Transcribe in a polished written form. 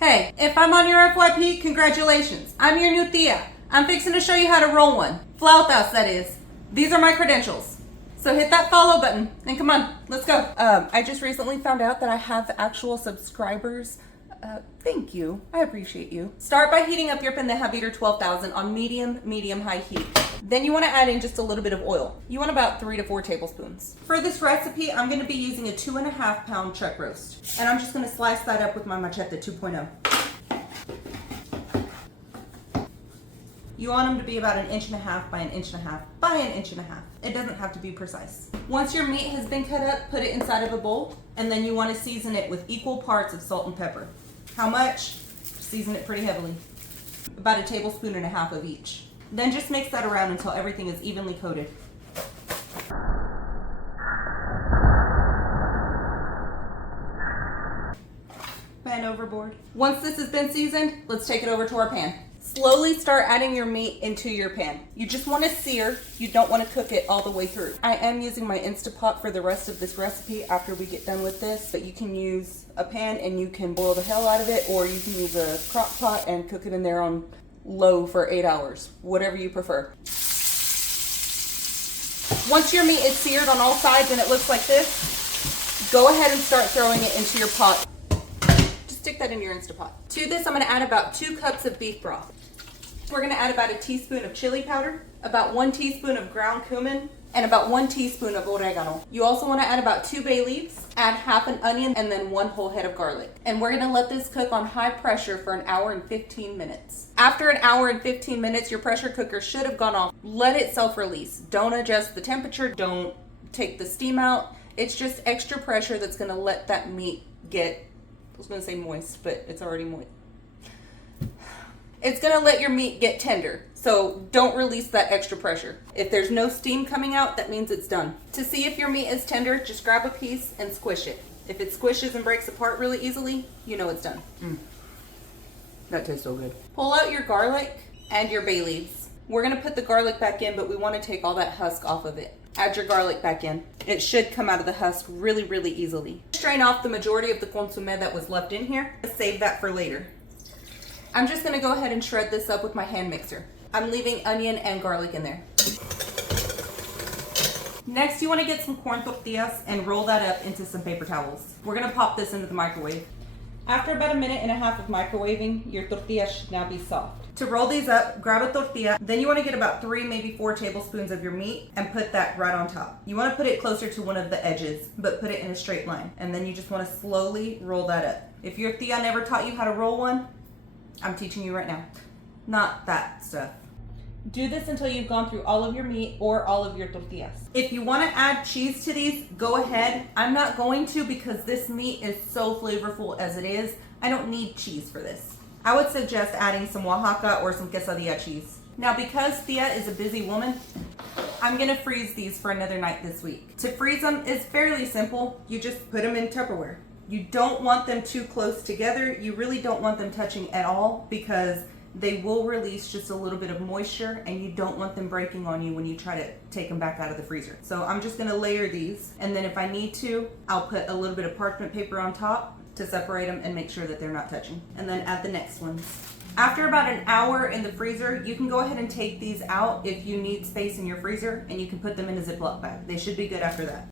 Hey, if I'm on your FYP, congratulations. I'm your new tia. I'm fixing to show you how to roll one. Flautas, that is. These are my credentials. So hit that follow button and come on, let's go. I just recently found out that I have actual subscribers. Thank you. I appreciate you. Start by heating up your pendeja beater 12,000 on medium high heat. Then you want to add in just a little bit of oil. You want about 3 to 4 tablespoons. For this recipe, I'm going to be using a 2.5 pound chuck roast. And I'm just going to slice that up with my machete 2.0. You want them to be about 1.5 inches by 1.5 inches by 1.5 inches. It doesn't have to be precise. Once your meat has been cut up, put it inside of a bowl, and then you want to season it with equal parts of salt and pepper. How much? Season it pretty heavily. About 1.5 tablespoons of each. Then just mix that around until everything is evenly coated. Pan overboard. Once this has been seasoned, let's take it over to our pan. Slowly start adding your meat into your pan. You just want to sear, you don't want to cook it all the way through. I am using my Instapot for the rest of this recipe after we get done with this, but you can use a pan and you can boil the hell out of it, or you can use a crock pot and cook it in there on low for 8 hours, whatever you prefer. Once your meat is seared on all sides and it looks like this, go ahead and start throwing it into your pot. Just stick that in your Instapot. To this, I'm going to add about 2 cups of beef broth. We're going to add about 1 teaspoon of chili powder, about 1 teaspoon of ground cumin, and about 1 teaspoon of oregano. You also want to add about 2 bay leaves, add half an onion, and then 1 whole head of garlic. And we're going to let this cook on high pressure for 1 hour and 15 minutes. After 1 hour and 15 minutes, your pressure cooker should have gone off. Let it self-release. Don't adjust the temperature. Don't take the steam out. It's just extra pressure that's going to let that meat get, I was going to say moist, but it's already moist. It's gonna let your meat get tender, so don't release that extra pressure. If there's no steam coming out, that means it's done. To see if your meat is tender, just grab a piece and squish it. If it squishes and breaks apart really easily, you know it's done. That tastes so good. Pull out your garlic and your bay leaves. We're gonna put the garlic back in, but we wanna take all that husk off of it. Add your garlic back in. It should come out of the husk really easily. Strain off the majority of the consommé that was left in here. Save that for later. I'm just gonna go ahead and shred this up with my hand mixer. I'm leaving onion and garlic in there. Next, you wanna get some corn tortillas and roll that up into some paper towels. We're gonna pop this into the microwave. After about 1.5 minutes of microwaving, your tortillas should now be soft. To roll these up, grab a tortilla, then you wanna get about 3, maybe 4 tablespoons of your meat and put that right on top. You wanna put it closer to one of the edges, but put it in a straight line. And then you just wanna slowly roll that up. If your tia never taught you how to roll one, I'm teaching you right now. Not that stuff. Do this until you've gone through all of your meat or all of your tortillas. If you want to add cheese to these, go ahead. I'm not going to because this meat is so flavorful as it is. I don't need cheese for this. I would suggest adding some Oaxaca or some quesadilla cheese. Now, because Tia is a busy woman, I'm gonna freeze these for another night this week. To freeze them is fairly simple. You just put them in Tupperware. You don't want them too close together. You really don't want them touching at all because they will release just a little bit of moisture and you don't want them breaking on you when you try to take them back out of the freezer. So I'm just gonna layer these, and then if I need to, I'll put a little bit of parchment paper on top to separate them and make sure that they're not touching. And then add the next ones. After about 1 hour in the freezer, you can go ahead and take these out if you need space in your freezer, and you can put them in a Ziploc bag. They should be good after that.